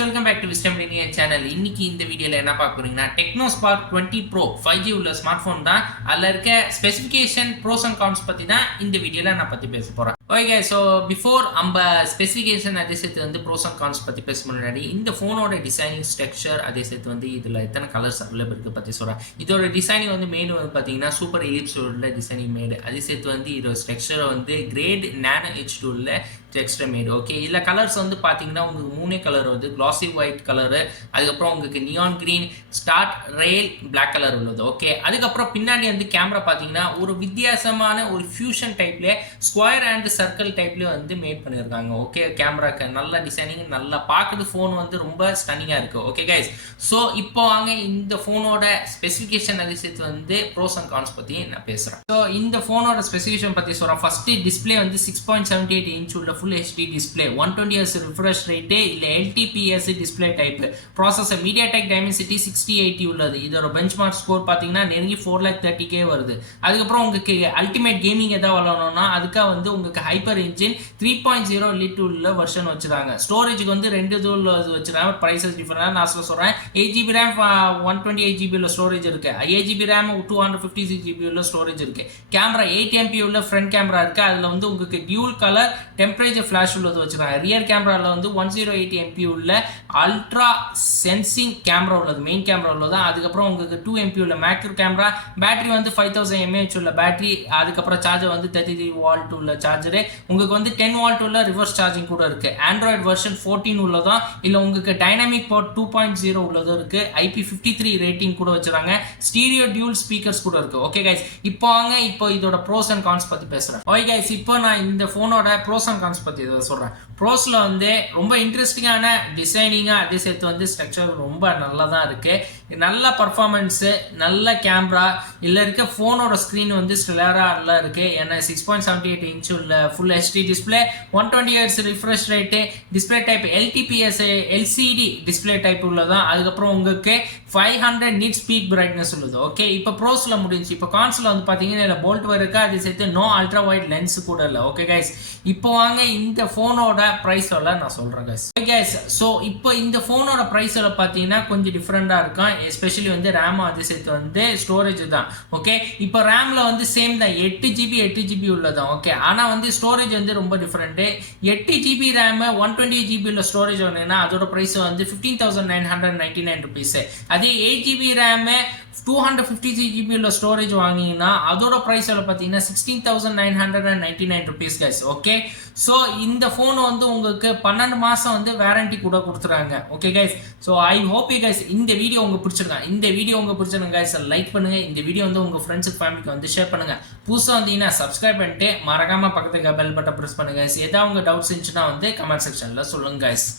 welcome back to 𝗙cie𝗿𝗶𝐿 channel. இன்னைக்கு இந்த வீடியோல என்ன பார்க்க போறீங்கன்னா TECNO SPARK 20 Pro 5G உள்ள ஸ்மார்ட் ஃபோன் தான். அதுல இருக்க ஸ்பெசிஃபிகேஷன் ப்ரோஸ் அண்ட் கான்ஸ் பத்தி தான் இந்த வீடியோல நான் பத்தி பேச போறேன். ஓகே, ஸோ பிஃபோர் நம்ம ஸ்பெசிஃபிகேஷன் அதே சேர்த்து வந்து ப்ரோஸ் அண்ட் கான்ஸ் பற்றி பேச முன்னாடி இந்த ஃபோனோட டிசைனிங் ஸ்ட்ரக்சர் அதே சேர்த்து வந்து இதில் எத்தனை கலர்ஸ் அவைலபிள் இருக்குது பற்றி சொல்கிறேன். இதோட டிசைனிங் வந்து மேடு வந்து பார்த்தீங்கன்னா சூப்பர் எலிப்ஸ் உள்ள டிசைனிங் மேடு. அதே சேர்த்து வந்து இதோட ஸ்ட்ரக்சரை வந்து கிரேட் நானோ ஹெச் டூவில் டெக்ஸ்டர் மேடு. ஓகே, இதில் கலர்ஸ் வந்து பார்த்தீங்கன்னா உங்களுக்கு 3 கலர் வந்து கிளாசி ஒயிட் கலரு, அதுக்கப்புறம் உங்களுக்கு neon green, start rail black colour உள்ளது. ஓகே, அதுக்கப்புறம் பின்னாடி வந்து கேமரா பார்த்தீங்கன்னா ஒரு வித்தியாசமான ஒரு ஃபியூஷன் டைப்லேயே ஸ்கொயர் அண்ட் சர்க்கிள் டைப்லேயே வந்து மேட் பண்ணியிருக்காங்க. ஓகே, கேமராக்கு நல்ல டிசைனிங், நல்லா பார்க்குறது ஃபோன் வந்து ரொம்ப ஸ்டன்னிங்காக இருக்குது. ஓகே கைஸ், ஸோ இப்போ வாங்க இந்த ஃபோனோட ஸ்பெசிஃபிகேஷன் அதே சேர்த்து வந்து ப்ரோஸ் அண்ட் கான்ஸ் பற்றி நான் பேசுகிறேன். ஸோ இந்த ஃபோனோட ஸ்பெசிஃபிகேஷன் பற்றி சொல்கிறேன். ஃபஸ்ட்டு டிஸ்பிளே வந்து 6.78 இன்ச் உள்ள full HD display, 120Hz refresh rate, இல்லை LTPS display type. Processor MediaTek Dimensity 6080 உள்ளது. இதோட பெஞ்ச்மார்க் ஸ்கோர் பார்த்தீங்கன்னா நெருங்கி 430K வருது. அதுக்கப்புறம் உங்களுக்கு அல்டிமேட் கேமிங் எதாவது விளாடணும்னா அதுக்காக வந்து உங்களுக்கு ஹைப்பர் இன்ஜின் 3.0 லிட் உள்ள வெர்ஷன் வச்சுருக்காங்க. ஸ்டோரேஜுக்கு வந்து 2 இது வச்சுருக்காங்க. ப்ரைஸஸ் டிஃபரெண்டாக நான் சொல்கிறேன். 8GB RAM 128GB உள்ள ஸ்டோரேஜ் இருக்குது. 8GB RAM 256GB உள்ள ஸ்டோரேஜ் இருக்குது. கேமரா 8MP உள்ள ஃப்ரண்ட் கேமரா இருக்குது. அதில் வந்து உங்களுக்கு டியூல் கலர் டெம்பரேச்சர் ஃபிளாஷ் உள்ளது வச்சுருக்காங்க. ரியர் கேமராவில் வந்து 108MP உள்ள அல்ட்ரா சென்சிங் கேமரா உள்ளது, மெயின் கேமரா உள்ளது. அதுக்கப்புறம் உங்களுக்கு 2MP உள்ள மேக்ரோ கேமரா. பேட்டரி வந்து 5000 mAh உள்ள பேட்டரி. அதுக்கப்புறம் சார்ஜர் வந்து 33 வால்ட் உள்ள சார்ஜரு. உங்களுக்கு வந்து 10 வால்ட் உள்ள ரிவர்ஸ் சார்ஜிங் கூட இருக்குது. ஆண்ட்ராய்டு வெர்ஷன் 14 உள்ளதான். இல்லை உங்களுக்கு டைனாமிக் போர்ட் 2.0 உள்ளதும் இருக்குது. IP53 ரேட்டிங் கூட வச்சுருக்காங்க. ஸ்டீரியோ டியூல் ஸ்பீக்கர்ஸ் கூட இருக்குது. ஓகே கைஸ், இப்போ வாங்க இப்போ இதோட ப்ரோஸ் அண்ட் கான்ஸ் பற்றி பேசுகிறேன். ஓகே கைஸ், இப்போ நான் இந்த ஃபோனோட ப்ரோஸ் அண்ட் கான்ஸ் பற்றி இதை சொல்கிறேன். ப்ரோஸில் வந்து ரொம்ப இன்ட்ரெஸ்டிங்கான டிசைனிங்காக அதே சேர்த்து வந்து ஸ்ட்ரக்சர் ரொம்ப நல்லா தான் இருக்குது. நல்ல பர்ஃபார்மன்ஸு, நல்ல கேமரா, இல்லை இருக்க ஃபோனோட ஸ்க்ரீன் வந்து ஸ்டெலராக நல்லா இருக்குது. ஏன்னா 6.78 இன்ச் உள்ள full HD display, 120Hz refresh rate, display type LTPS LCD display type உள்ளதான். அதுக்கப்புறம் உங்களுக்கு 500 nits பீக் பிரைட்னஸ் உள்ளது. ஓகே, இப்போ ப்ரோஸில் முடிஞ்சு. இப்போ கான்ஸில் வந்து பார்த்தீங்கன்னா இல்லை போல்ட் இருக்கா, அது சேர்த்து நோ அல்ட்ரா வைட் லென்ஸ் கூட இல்லை. ஓகே கைஸ், இப்போ வாங்க இந்த ஃபோனோட ப்ரைஸ் எல்லாம் நான் சொல்கிறேன் கைஸ். ஓகே கைஸ், ஸோ இப்போ இந்த ஃபோனோட ப்ரைஸ் எல்லாம் பார்த்தீங்கன்னா கொஞ்சம் டிஃப்ரெண்டாக இருக்கும். எஸ்பெஷலி வந்து ரேம் அது சேர்த்து வந்து ஸ்டோரேஜ் தான். ஓகே, இப்போ ரேமில் வந்து சேம் தான், 8GB உள்ளதான். ஓகே, ஆனால் வந்து ஸ்டோரேஜ் வந்து ரொம்ப டிஃப்ரெண்ட்டு. 8GB ரேம் 120GB உள்ள ஸ்டோரேஜ் வாங்கினீங்கன்னா அதோட ப்ரைஸ் வந்து 15,999 ருபீஸ். அதே 8GB ரேம் 256GB உள்ள ஸ்டோரேஜ் வாங்கினீங்கன்னா அதோட ப்ரைஸ் பார்த்தீங்கன்னா 16,999 ருபீஸ் கைஸ். ஓகே, ஸோ இந்த ஃபோன் வந்து உங்களுக்கு 12 மாதம் வந்து வாரண்டி கூட கொடுத்துறாங்க. Okay guys, so I hope you guys இந்த வீடியோ உங்களுக்கு பிடிச்சிருக்கேன். இந்த வீடியோ உங்களுக்கு பிடிச்சிருங்க கைஸ், லைக் பண்ணுங்கள். இந்த வீடியோ வந்து உங்கள் ஃப்ரெண்ட்ஸுக்கு ஃபேமிலிக்கு வந்து ஷேர் பண்ணுங்கள். புதுசாக வந்தீங்கன்னா சப்ஸ்கிரைப் பண்ணிட்டு மறக்காமல் பக்கத்துக்கு பெல் பட்டன் ப்ரெஸ் பண்ணுங்கள். ஏதாவது உங்கள் டவுட்ஸ் இருந்துச்சுன்னா வந்து கமெண்ட் செக்ஷனில் சொல்லுங்கள் கைஸ்.